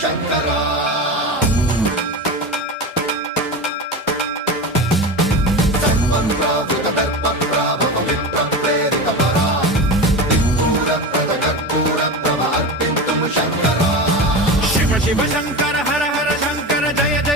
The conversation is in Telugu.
శంకరా సర్వప్రావృత దర్ప ప్రాభవ విప్రప్రేరిత పరా దిక్పూర ప్రద కర్పూర ప్రభ అర్పింతుము శంకరా శివ శివ శంకర హర హర శంకర జయ జయ